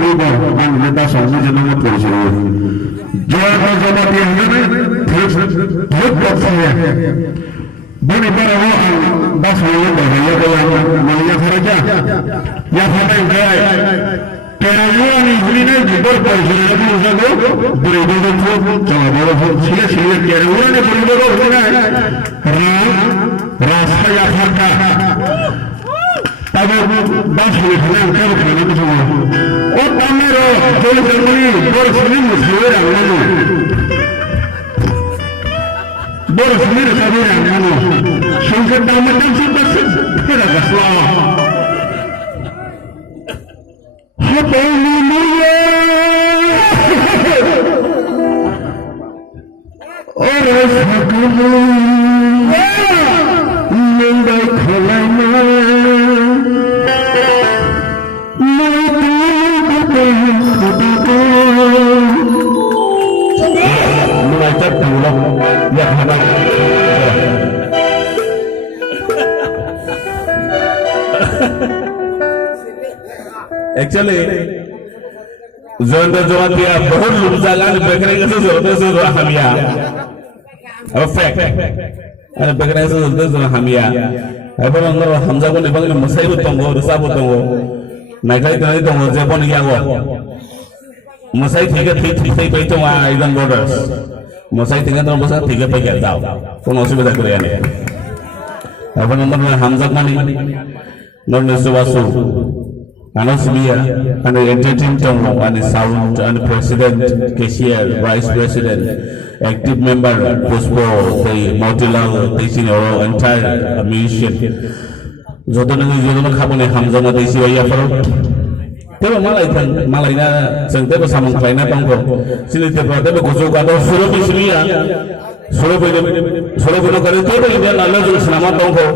leader and leaders of the general policy. Join us on the बहुत अच्छा है बड़ी बड़ा वो 10 मिनट हो गए तो मालिया खर्चा या हमें गया केरायुआ नहीं ने जुबल पर जुबल को उसको बड़े बड़े को चलो बड़े सीधे सीधे केरायुआ ने बड़े बड़े को होना है रास्ता या खर्चा तब 10 मिनट में कर खाने को चलो और तमेरो जो जरूरी बड़ फिल्म मुझे रंगना Boros mira sabia ngano sungguh tamat dan sibuk kira gasla haleluya oras hakumu nindai khalama mulai terpulang ya hadap actually zonda joatiya bahut lug jalan bekre ke so hamia fact ana bekre so hamia abo ngor hamza ko nebang masai tongo rusa tongo naikai tani tongo jebon yago masai thike thik pai tonga idan borders masai tinggal dalam bahasa tiga pakai tahu, pun masih bisa Korea ni. Apa nama Hamzah mani, nama Subasu, anak Subia, anak entertainment tongo, anak sound, anak president, cashier, vice president, active member, puspo, the multi-lang, teaching or entire musician. Jodoh kamu ni Hamzah mati siapa ya Tapi malai na sengte bersama lainnya tangko. Sini tiap hari berusaha kado suruh bismillah, suruh bina kari tu dia Allah tu selama tangko,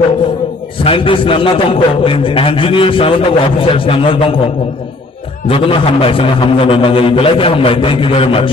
scientist nama tangko, engineer selama tangko, officer nama tangko. Jadi mana hambai, sama hamzah memang jadi belai ke hambai. Thank you very much.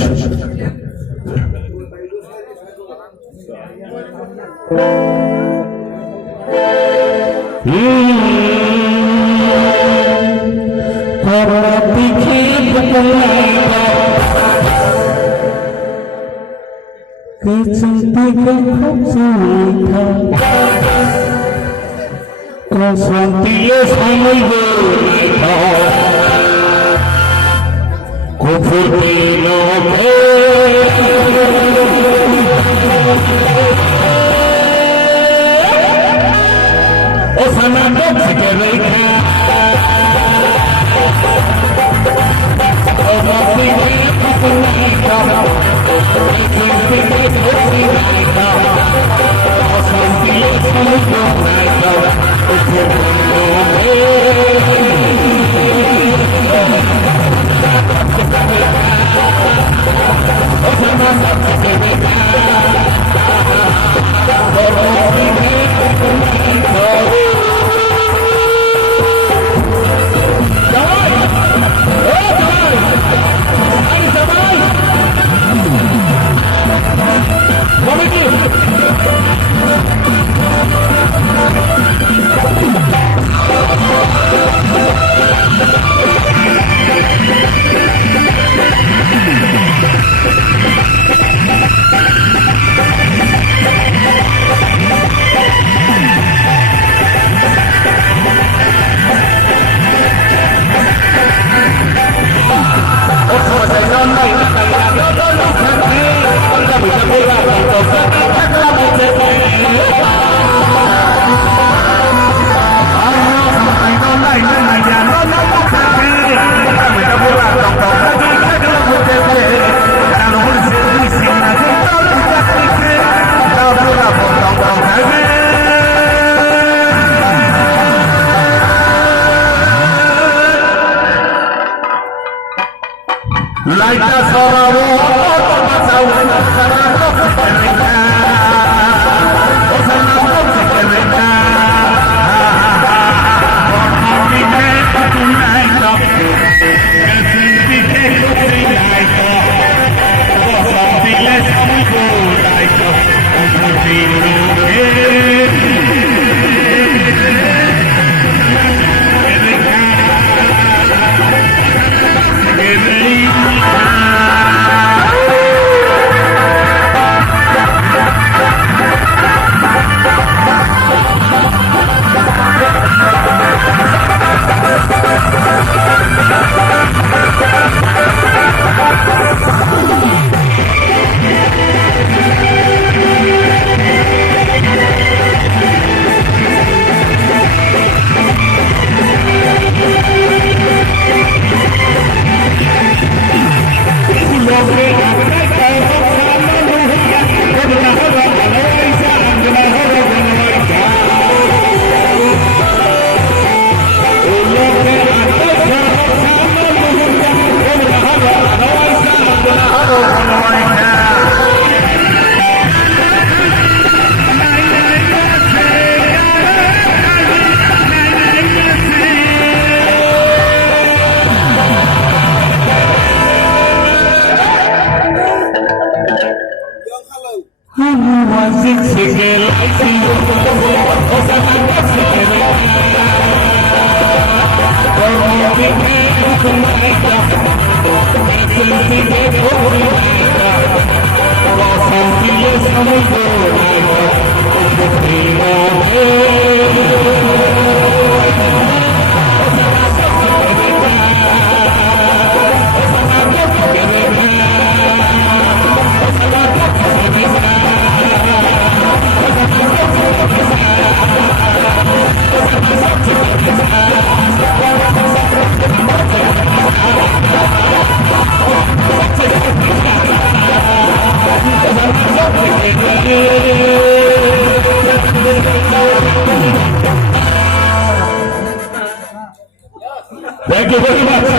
Thank you very much.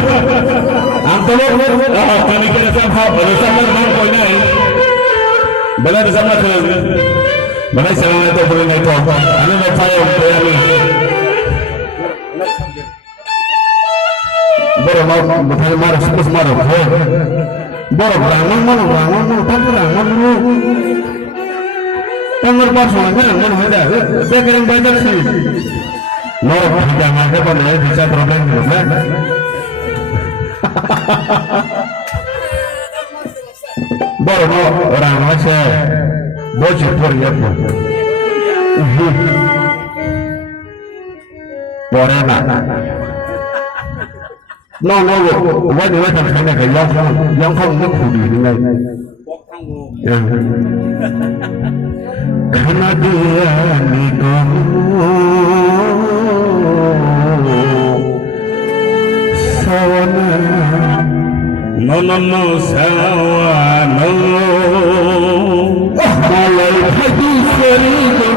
Ang tulog, kami kaya sa hap, bersama dengan poin ini. Benar bersama dengan, benar sama itu poin itu. Anu nak saya poin ini. Baru mau bertanya marah, sebut marah. Baru berangan, tapi berangan dulu. Tengok pasangannya, mana ada? Saya kira banyak sih. Mau jangan ada pada bisa problem juga. Baru mau orang macam bocor poriak. Borena. No, wajib kena kerja yang kau nak kudi ni. Karena dia ni kamu. No sawana malai hadi serigo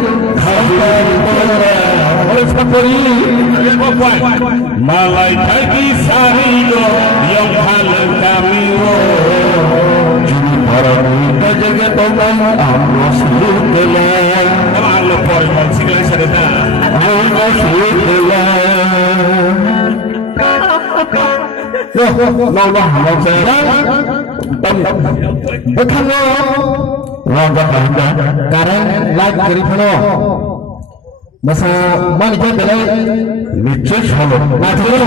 malai hadi serigo yang halang kami juni para kita jaga tombang Allah sudahlah Allah poin segala cerita Allah sudahlah Allah bukan warga anda karena like dari penuh masa mana dia belai niche holo mati holo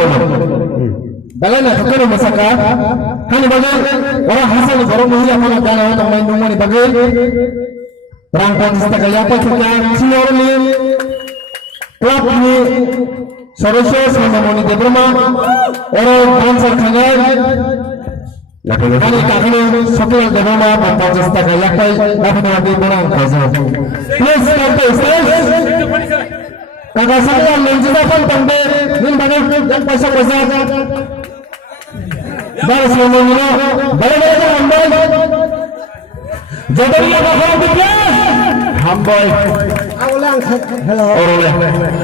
belai nak kalau masa kah hani bagai orang hasil orang mulia mana cara orang main rumah ni bagai perangkat setelah apa kita siapa ni klub ni Sorosnya sama moni debroma orang bangsa kangen kali kakini sokil debroma patah jasta kayak apa nanti orang kaza please please kakak saya menjual pun tambah nin banyak yang pasang pasang baru semua ni balik hambai jadi apa kau bikin hambai awalan hello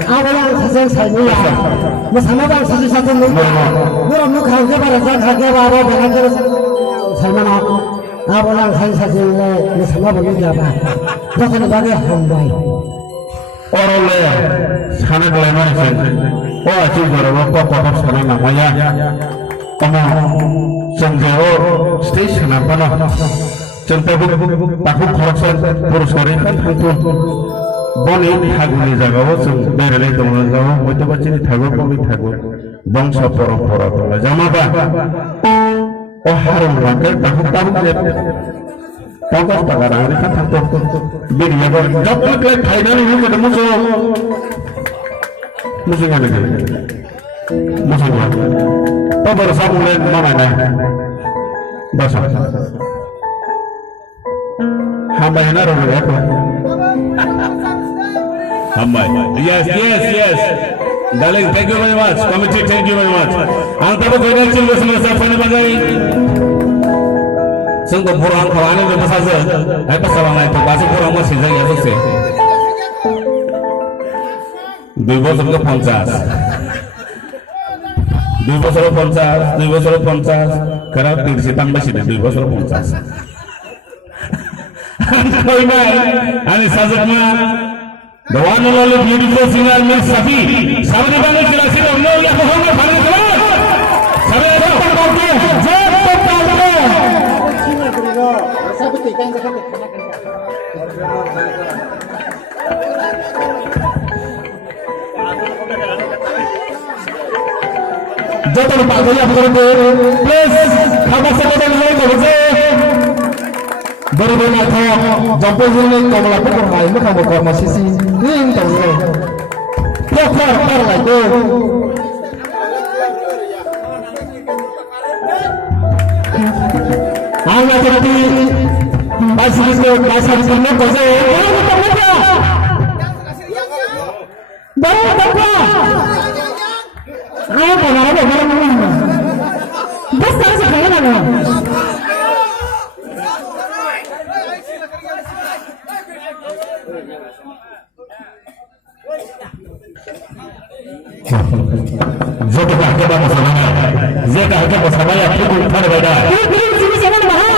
awalan khazan saya bersama bang satu ni murah muka ke barasan ke baro dengan terus saya awalan khazan saya bersama bagi apa bukan bagi hambai orole sana gelaman sen oh aci barawa kok sana namanya kamu senjero station apa noh Contoh takut korupsi puruskarin kan hancur. Boni haguni jagawo berele tolong jagawo. Itu baca ni thago kami thago. Bangsa pora tola jama ba. Oh harum rakyat takut dia. Takut tagaran ini kan hancur. Bini ya bor. Jauh lagi final ini kita musuh mana ni? Musuh mana? Tahu bersama mulai mana ni? Basah. Hambai na roh apa? Hambai. Yes. Darling, thank you very much. Committee, thank you very much. Ang tapo kailan sila sa sana bagay. Sung to purang kawanin na pasasa. Ay pasawang ay pagpasok purang mo sinjang yasok se. 2 বছর 50 karena tirsi tambah sih 2 বছর 50 Koi mai, ani sajadnya, the one and only beautiful singer Miss Safi. Sabi bangga sila sila, no ya kohonga bangga sila. Sabi apa kau? Jatuh kau. যত পাগল আপনাদের please খাবার সাথে লড়াই করেছে বড় না থাক জম্পজনে কমলা পকর মাই মোখাম কর্ম সিসি নিন তবে পকর পার লাইতো আমরা যদি বাসিকে জন্য বসে বড় কথা আয় বড় বড় बस तरह से खाना लगा जो तो आगे बात समझना ये कहा के समझ आपको उठा बैठा फिर किसी से समझ रहा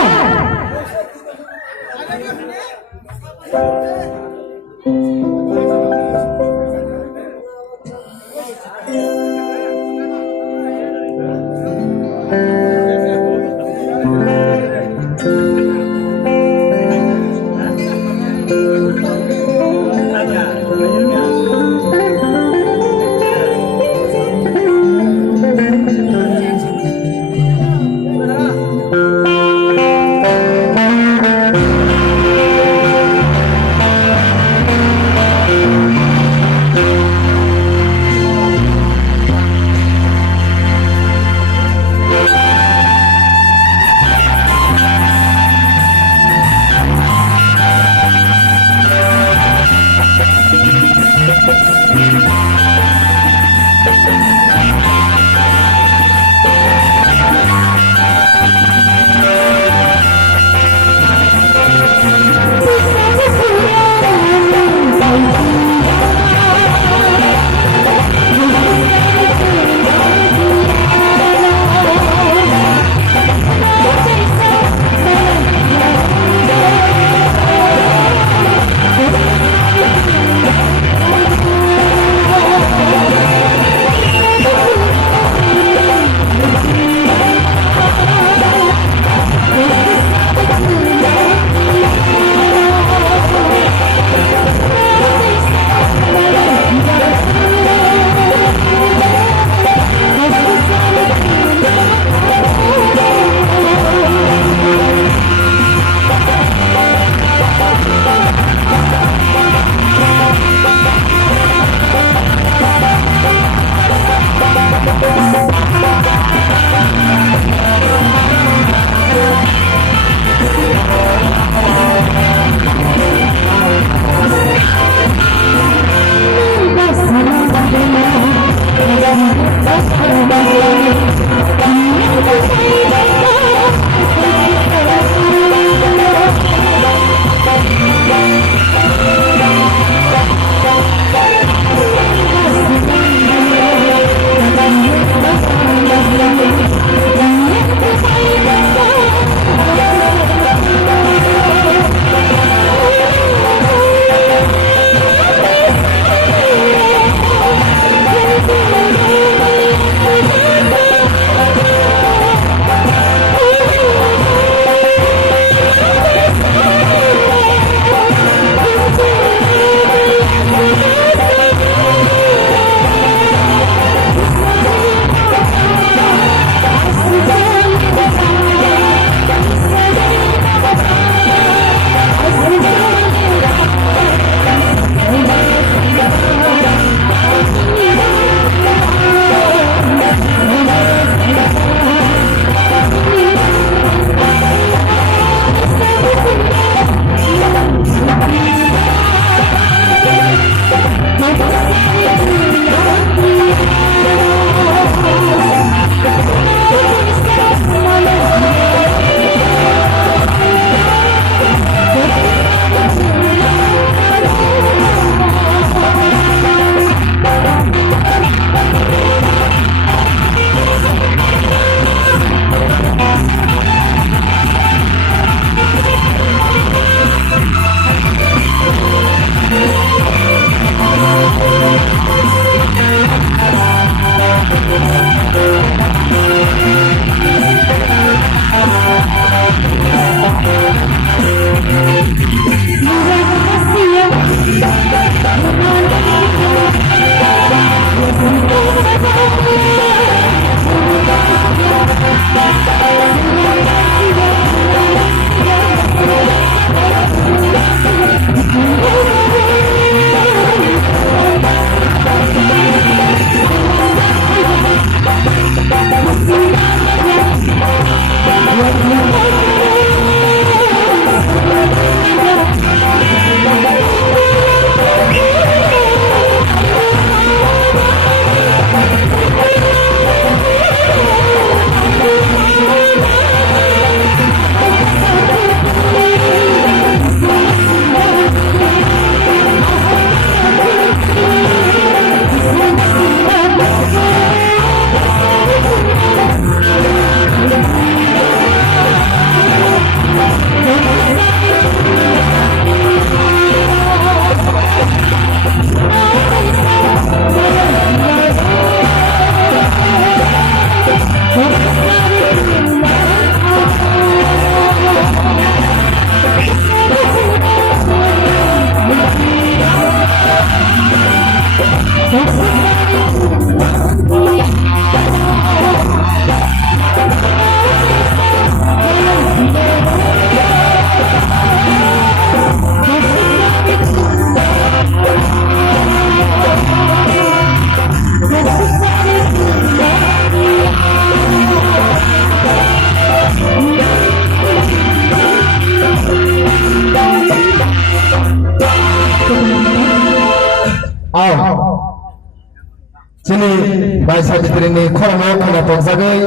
baisa ditrini khormo khona tongjagoi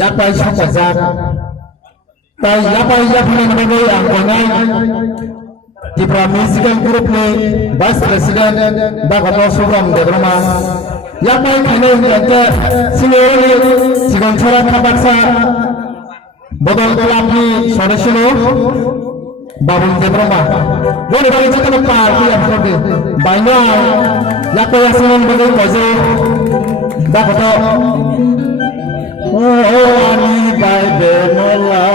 yapai sapajak tai yapai yapne nabai ang kongai Tripura Musical Group ni Vice President Dr. Subram Debroma yapai khane yante sinori sigon chara.khabaksa bodol club ni sodasyo Babul Debroma bole bole chakana party apode baino yapai asinon bagai kozo Dr. ani bai bemola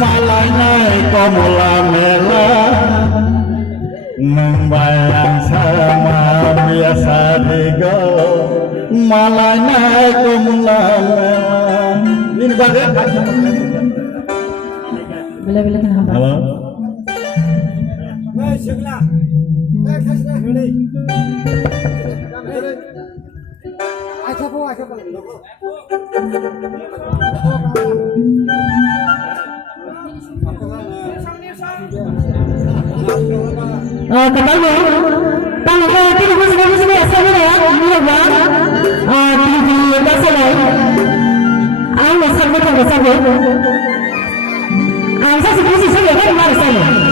malai nai komula mela membayang sama biasa digo malai nai komula mela ini bagaimana bila-bila kan hamba halo katanya tangga tidak masih asal ya ini bang di dasar ang masal betul besar ang saya sih sih saya kan marah sana